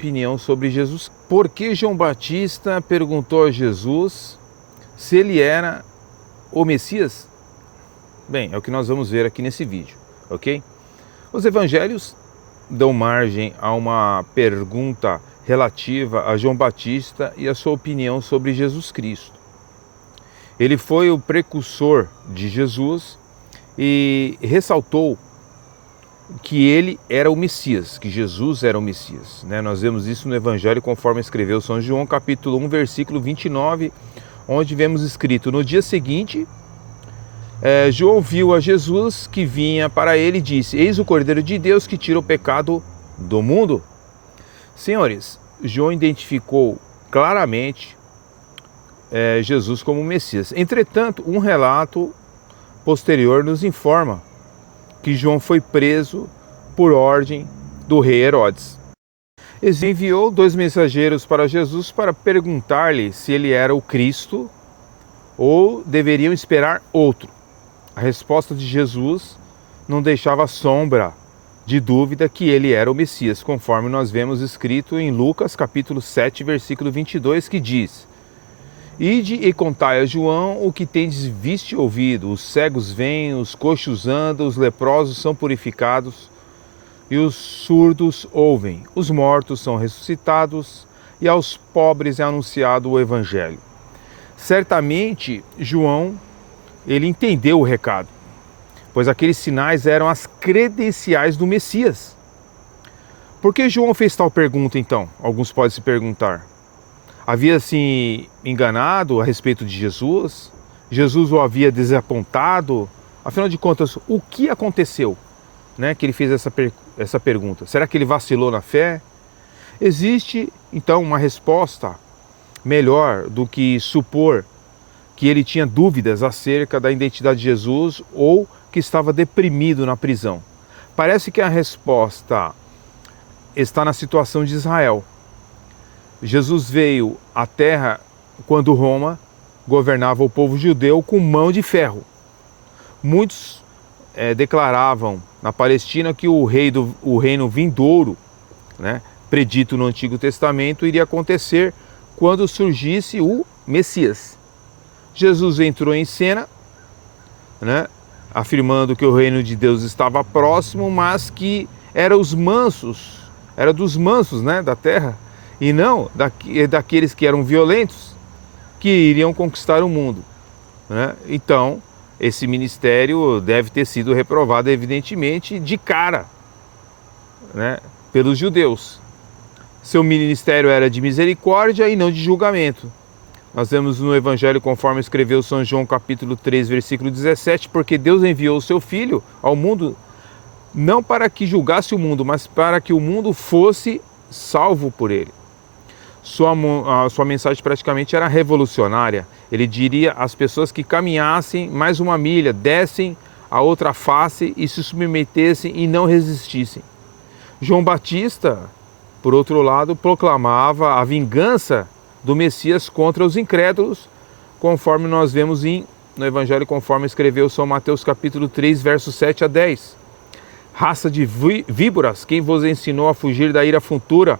Opinião sobre Jesus. Por que João Batista perguntou a Jesus se ele era o Messias? Bem, é o que nós vamos ver aqui nesse vídeo, ok? Os evangelhos dão margem a uma pergunta relativa a João Batista e a sua opinião sobre Jesus Cristo. Ele foi o precursor de Jesus e ressaltou que ele era o Messias, que Jesus era o Messias. Nós vemos isso no Evangelho conforme escreveu São João, capítulo 1, versículo 29, onde vemos escrito: no dia seguinte, João viu a Jesus que vinha para ele e disse: eis o Cordeiro de Deus que tira o pecado do mundo. Senhores, João identificou claramente Jesus como Messias. Entretanto, um relato posterior nos informa que João foi preso por ordem do rei Herodes. Ele enviou 2 mensageiros para Jesus para perguntar-lhe se ele era o Cristo ou deveriam esperar outro. A resposta de Jesus não deixava sombra de dúvida que ele era o Messias, conforme nós vemos escrito em Lucas capítulo 7, versículo 22, que diz: ide e contai a João o que tendes visto e ouvido. Os cegos veem, os coxos andam, os leprosos são purificados e os surdos ouvem. Os mortos são ressuscitados e aos pobres é anunciado o Evangelho. Certamente, João, ele entendeu o recado, pois aqueles sinais eram as credenciais do Messias. Por que João fez tal pergunta, então? Alguns podem se perguntar. Havia se enganado a respeito de Jesus? Jesus o havia desapontado? Afinal de contas, o que aconteceu, que ele fez essa pergunta? Será que ele vacilou na fé? Existe, então, uma resposta melhor do que supor que ele tinha dúvidas acerca da identidade de Jesus ou que estava deprimido na prisão. Parece que a resposta está na situação de Israel. Jesus veio à terra quando Roma governava o povo judeu com mão de ferro. Muitos declaravam na Palestina que o reino vindouro, predito no Antigo Testamento, iria acontecer quando surgisse o Messias. Jesus entrou em cena, afirmando que o reino de Deus estava próximo, mas que era dos mansos da terra, e não daqueles que eram violentos, que iriam conquistar o mundo. Então, esse ministério deve ter sido reprovado, evidentemente, de cara, pelos judeus. Seu ministério era de misericórdia e não de julgamento. Nós vemos no Evangelho conforme escreveu São João, capítulo 3, versículo 17, porque Deus enviou o seu Filho ao mundo, não para que julgasse o mundo, mas para que o mundo fosse salvo por ele. A sua mensagem praticamente era revolucionária. Ele diria às pessoas que caminhassem mais uma milha, dessem a outra face e se submetessem e não resistissem. João Batista, por outro lado, proclamava a vingança do Messias contra os incrédulos, conforme nós vemos no Evangelho conforme escreveu São Mateus capítulo 3, versos 7 a 10. Raça de víboras, quem vos ensinou a fugir da ira futura?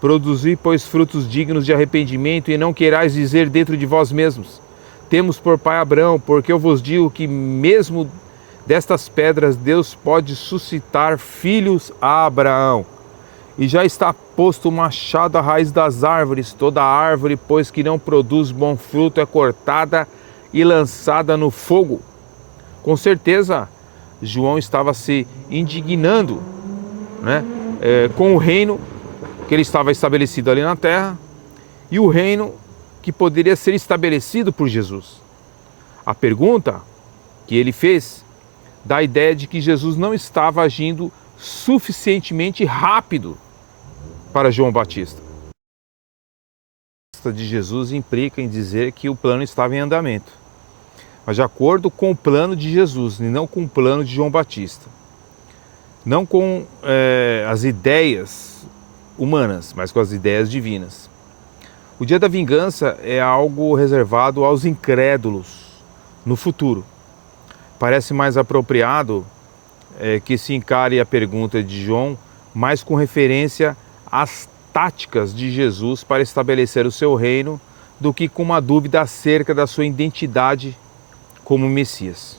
Produzi, pois, frutos dignos de arrependimento, e não queirais dizer dentro de vós mesmos: temos por pai Abraão, porque eu vos digo que mesmo destas pedras Deus pode suscitar filhos a Abraão. E já está posto o machado à raiz das árvores. Toda árvore, pois, que não produz bom fruto é cortada e lançada no fogo. Com certeza, João estava se indignando, com o reino que ele estava estabelecido ali na terra e o reino que poderia ser estabelecido por Jesus. A pergunta que ele fez dá a ideia de que Jesus não estava agindo suficientemente rápido para João Batista. A resposta de Jesus implica em dizer que o plano estava em andamento, mas de acordo com o plano de Jesus e não com o plano de João Batista. Não com as ideias humanas, mas com as ideias divinas. O dia da vingança é algo reservado aos incrédulos no futuro. Parece mais apropriado que se encare a pergunta de João mais com referência às táticas de Jesus para estabelecer o seu reino do que com uma dúvida acerca da sua identidade como Messias.